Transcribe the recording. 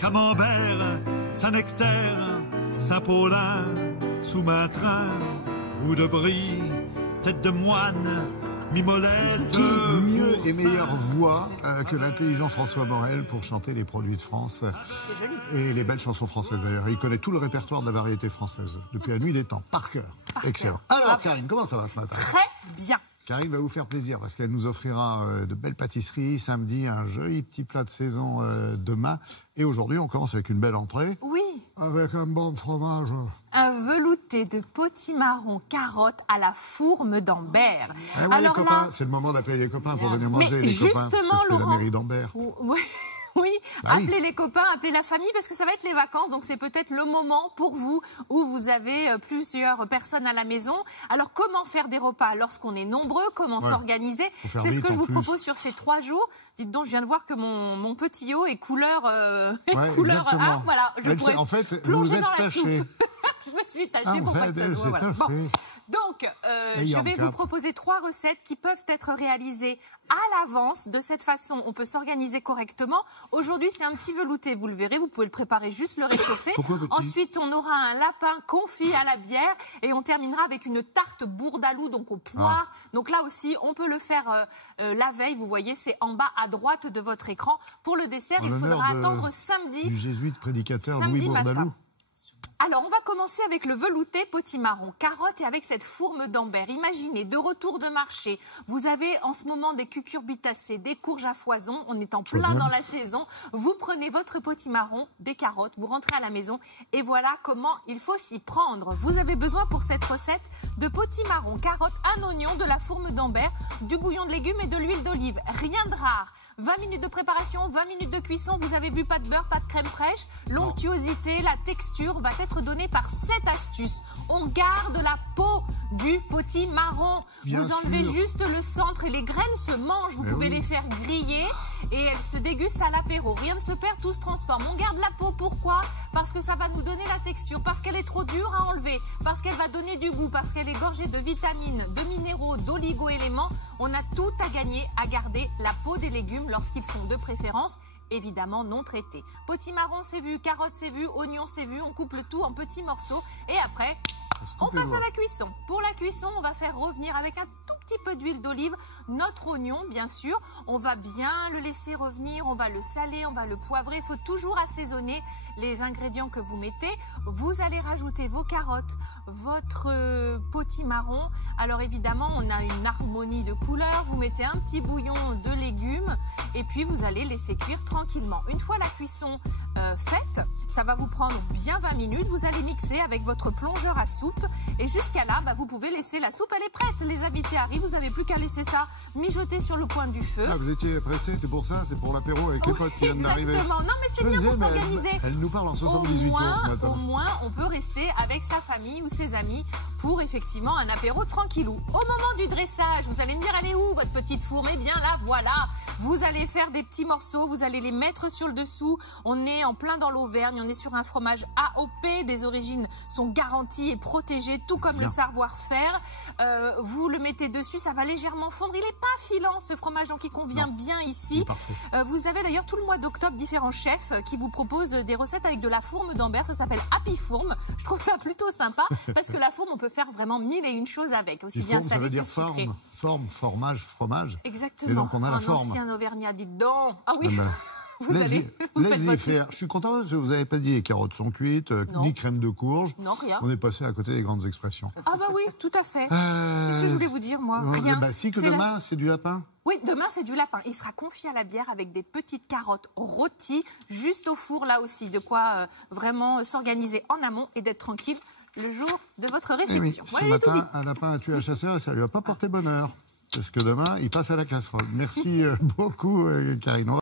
camembert, Saint-Nectaire, Saint-Paulin, sous-main-train, roue de Brie, tête de moine, mimolette. Qui mieux et meilleure voix que l'intelligent François Morel pour chanter les produits de France et les belles chansons françaises d'ailleurs. Il connaît tout le répertoire de la variété française depuis la nuit des temps, par cœur. Excellent. Alors Karine, comment ça va ce matin? Très bien. Karine va vous faire plaisir parce qu'elle nous offrira de belles pâtisseries samedi, un joli petit plat de saison demain. Et aujourd'hui, on commence avec une belle entrée. Oui. Avec un bon fromage. Un velouté de potimarron carotte à la fourme d'Ambert. Ah oui, alors les copains, c'est le moment d'appeler les copains pour venir manger. Mais les justement, copains, parce que c'est Laurent, la mairie d'Ambert. Oui. Oui, bah appelez oui. les copains, appelez la famille, parce que ça va être les vacances, donc c'est peut-être le moment pour vous où vous avez plusieurs personnes à la maison. Alors, comment faire des repas lorsqu'on est nombreux? Comment s'organiser? C'est ce que je vous propose sur ces 3 jours. Dites donc, je viens de voir que mon petit haut est couleur, couleur A. Voilà, je pourrais en fait, plonger vous dans êtes la taché. soupe. Je me suis tachée pour pas que ça se voit. Voilà. Bon. Donc, je vais vous proposer 3 recettes qui peuvent être réalisées à l'avance. De cette façon, on peut s'organiser correctement. Aujourd'hui, c'est un petit velouté, vous le verrez. Vous pouvez le préparer, juste le réchauffer. Ensuite, on aura un lapin confit à la bière. Et on terminera avec une tarte bourdalou, donc au poire. Donc là aussi, on peut le faire la veille. Vous voyez, c'est en bas à droite de votre écran. Pour le dessert, il faudra attendre samedi. Du jésuite prédicateur Louis Bourdalou. Matin. Alors, on va commencer avec le velouté potimarron, carotte et avec cette fourme d'Ambert. Imaginez, de retour de marché, vous avez en ce moment des cucurbitacées, des courges à foison, on est en plein dans la saison. Vous prenez votre potimarron, des carottes, vous rentrez à la maison et voilà comment il faut s'y prendre. Vous avez besoin pour cette recette de potimarron, carotte, un oignon, de la fourme d'Ambert, du bouillon de légumes et de l'huile d'olive. Rien de rare. 20 minutes de préparation, 20 minutes de cuisson, vous avez vu, pas de beurre, pas de crème fraîche. L'onctuosité, la texture va être donnée par cette astuce. On garde la peau du potimarron. Vous enlevez juste le centre et les graines se mangent. Vous pouvez les faire griller et elles se dégustent à l'apéro. Rien ne se perd, tout se transforme. On garde la peau, pourquoi? Parce que ça va nous donner la texture, parce qu'elle est trop dure à enlever, parce qu'elle va donner du goût, parce qu'elle est gorgée de vitamines, de minéraux, d'oligo-éléments. On a tout à gagner à garder la peau des légumes lorsqu'ils sont de préférence évidemment non traités. Potimarron c'est vu, carotte c'est vu, oignon c'est vu, on coupe le tout en petits morceaux et après on passe à la cuisson. Pour la cuisson, on va faire revenir avec un tout petit peu d'huile d'olive notre oignon, bien sûr. On va bien le laisser revenir, on va le saler, on va le poivrer. Il faut toujours assaisonner les ingrédients que vous mettez. Vous allez rajouter vos carottes, votre potimarron. Alors évidemment, on a une harmonie de couleurs. Vous mettez un petit bouillon de légumes et puis vous allez laisser cuire tranquillement. Une fois la cuisson faite, ça va vous prendre bien 20 minutes. Vous allez mixer avec votre plongeur à soupe et jusqu'à là, vous pouvez laisser la soupe, elle est prête. Les invités arrivent, vous n'avez plus qu'à laisser ça mijoter sur le coin du feu. Ah, vous étiez pressé, c'est pour ça, c'est pour l'apéro avec les potes qui viennent d'arriver. Exactement, non mais c'est bien pour s'organiser. Elle nous parle en 78 tours ce matin. Au moins, on peut rester avec sa famille ou ses amis pour effectivement un apéro tranquillou. Au moment du dressage, vous allez me dire, elle est où votre petite fourme? Eh bien là, voilà. Vous allez faire des petits morceaux, vous allez les mettre sur le dessous. On est en plein dans l'Auvergne, on est sur un fromage AOP, des origines sont garanties et protégées, tout comme le savoir-faire. Vous le mettez dessus, ça va légèrement fondre. Il n'est pas filant ce fromage, donc il convient bien ici. Vous avez d'ailleurs tout le mois d'octobre différents chefs qui vous proposent des recettes avec de la fourme d'Ambert. Ça s'appelle Happy Fourme. Je trouve ça plutôt sympa parce que la fourme, on peut faire vraiment 1001 choses avec, aussi bien salé que sucré. Forme, formage, fromage. Exactement. Et donc on a la forme. Ancien Auvergnat, dites donc. Ah oui. Vous faites faire. Je suis content parce que vous n'avez pas dit les carottes sont cuites, ni crème de courge. Non, rien. On est passé à côté des grandes expressions. Ah bah oui, tout à fait. Qu'est-ce que je voulais vous dire, moi? Rien. Bah si, que demain, c'est du lapin. Oui, demain, c'est du lapin. Il sera confié à la bière avec des petites carottes rôties, juste au four, là aussi. De quoi vraiment s'organiser en amont et d'être tranquille le jour de votre réception. Ce matin, un lapin a tué un chasseur et ça ne lui a pas porté bonheur. Parce que demain, il passe à la casserole. Merci beaucoup, Karine.